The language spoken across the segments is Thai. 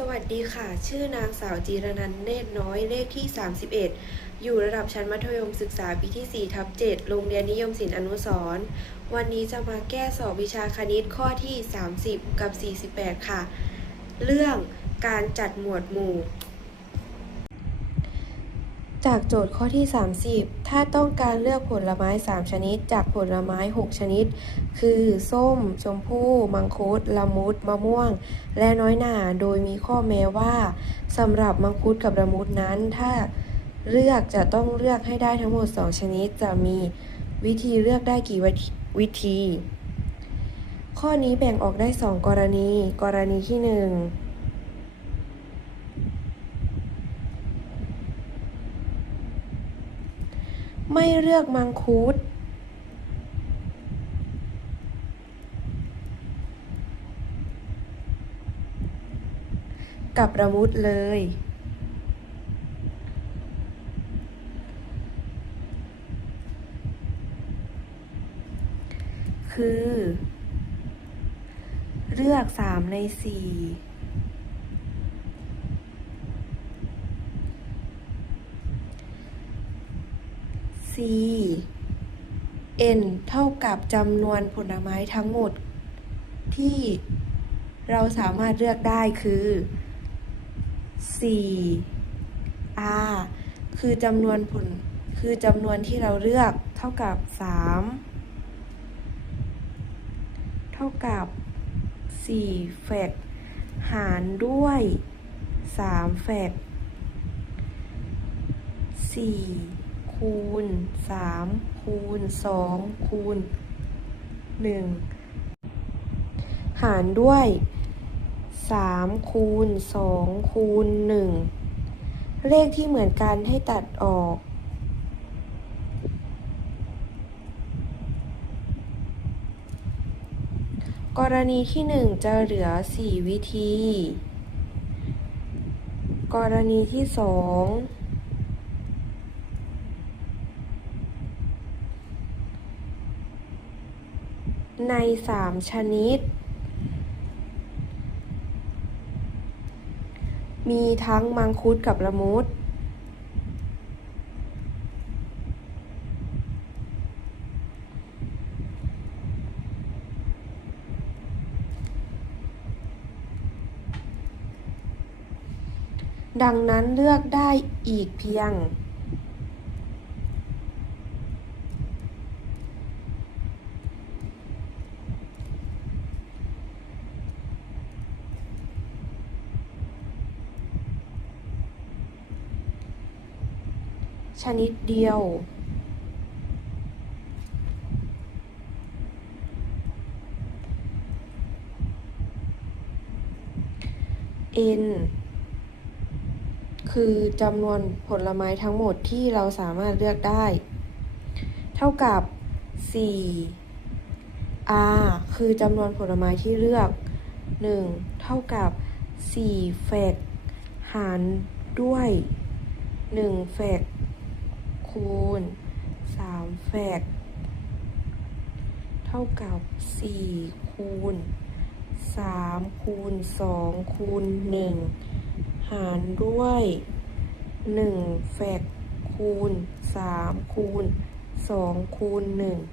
สวัสดีค่ะ ชื่อนางสาวจีรนันเนตรน้อยเลขที่ 31 อยู่ระดับชั้นมัธยมศึกษาปีที่ 4 ทับ 7 โรงเรียนนิยมศิลป์อนุสรณ์วันนี้จะมาแก้สอบวิชาคณิตข้อที่ 30 กับ 48 ค่ะ เรื่องการจัดหมวดหมู่ จากโจทย์ข้อที่ 30 ถ้าต้องการเลือกผลไม้ 3 ชนิด จากผลไม้ 6 ชนิด คือ ส้ม ชมพู่ มังคุด ละมุด มะม่วง และน้อยหน่า โดยมีข้อแม้ว่าสำหรับมังคุดกับละมุดนั้น ถ้าเลือกจะต้องเลือกให้ได้ทั้งหมด 2 ชนิด จะมีวิธีเลือกได้กี่วิธี ข้อนี้แบ่งออกได้ 2 กรณี กรณีที่ 1 ไม่เลือกมังคุดกับระมุดเลย คือ เลือกสามในสี่ n เท่ากับจำนวนผลไม้ทั้งหมด ที่เราสามารถเลือกได้คือ 4 r คือจำนวนผลคือจำนวนที่เราเลือกเท่ากับ 3 เท่ากับ4แฟกหารด้วย3แฟก4 คูณ3คูณ2คูณ1หารด้วย3คูณ2คูณ1เลขที่เหมือนกันให้ตัดออกกรณีที่ 1 จะเหลือ 4 วิธี กรณีที่ 2 ใน 3 ชนิด มีทั้งมังคุดกับละมุด ดังนั้นเลือกได้อีกเพียง ชนิดเดียว n คือจำนวนผลไม้ทั้งหมดที่เราสามารถเลือกได้ เท่ากับ 4 r คือจำนวนผลไม้ที่เลือก 1 เท่ากับ 4 แฟก หารด้วย 1 แฟก คูณ3แฟกเท่ากับ 4 คูณ 3 คูณ 2 คูณ 1 หารด้วย 1 แฟกคูณ 3 คูณ 2 คูณ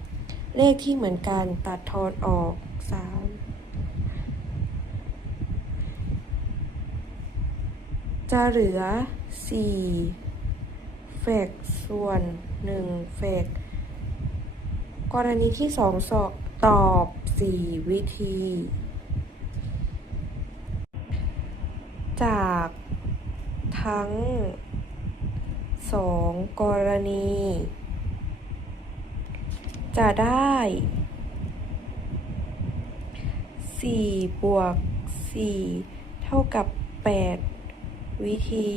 1 เลขที่เหมือนกันตัดทอนออก 3 จะเหลือ 4 แฟกส่วน1แฟกกรณีที่ 2 สอบตอบ 4 วิธี จากทั้ง 2 กรณี จะได้ 4 บวก 4 เท่ากับ 8 วิธี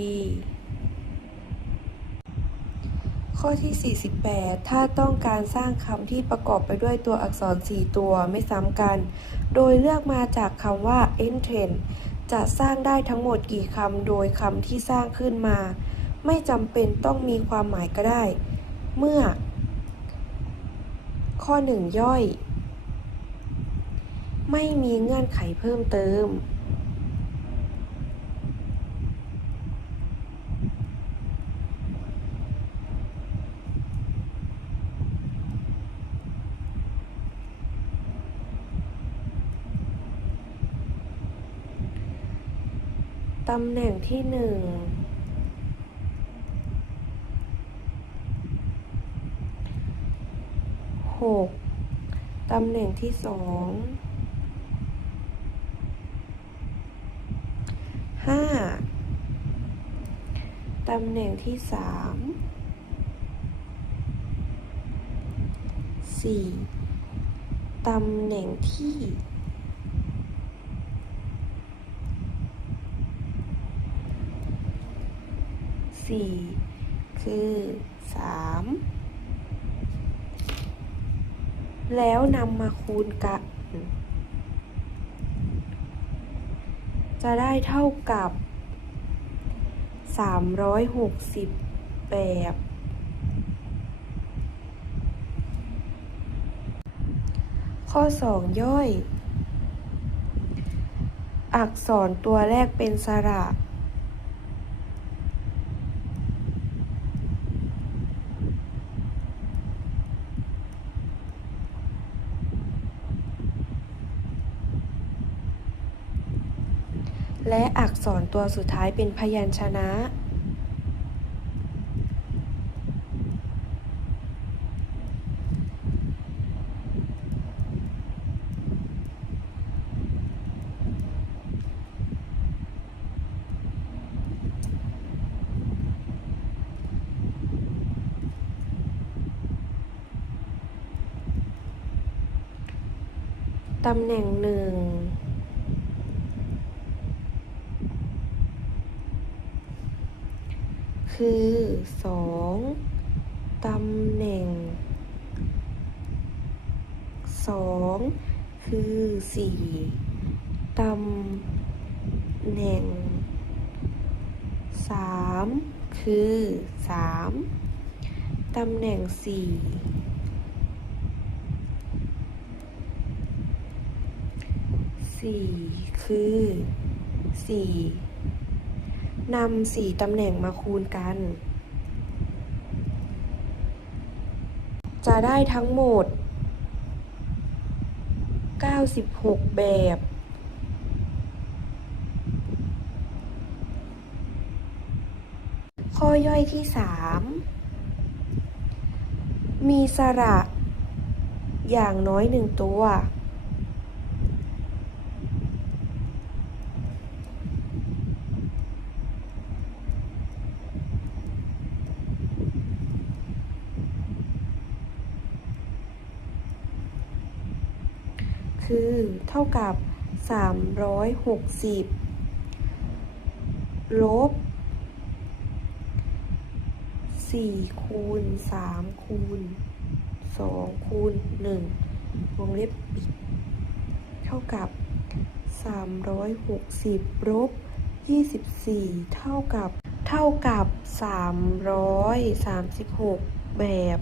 ข้อที่ 48 ถ้าต้องการสร้างคำที่ประกอบไปด้วยตัวอักษร 4 ตัวไม่ซ้ำกัน โดยเลือกมาจากคำว่า entrain จะสร้างได้ทั้งหมดกี่คำโดยคำที่สร้างขึ้นมา ไม่จำเป็นต้องมีความหมายก็ได้ เมื่อ ข้อ 1 ย่อย ไม่มีเงื่อนไขเพิ่มเติม ตำแหน่งที่หนึ่งหกตำแหน่งที่สองห้าตำแหน่งที่สามสี่ตำแหน่งที่ สี่คือสามแล้วนำมาคูณกัน จะได้เท่ากับสามร้อยหกสิบแบบข้อสองย่อย อักษรตัวแรกเป็นสระ และอักษรตัวสุดท้ายเป็นพยัญชนะ ตำแหน่งหนึ่ง คือสองตำแหน่งสองคือสี่ตำแหน่งสามคือสามตำแหน่งสี่สี่คือสี่ นำสี่ตำแหน่งมาคูณกัน จะได้ทั้งหมด 96 แบบ ข้อย่อยที่ 3 มีสระอย่างน้อยหนึ่งตัว คือเท่ากับ 360 ลบ 4 คูณ 3 คูณ 2 คูณ 1 วงเล็บปิด เท่ากับ 360ลบ24 เท่ากับ เท่ากับ 336 แบบ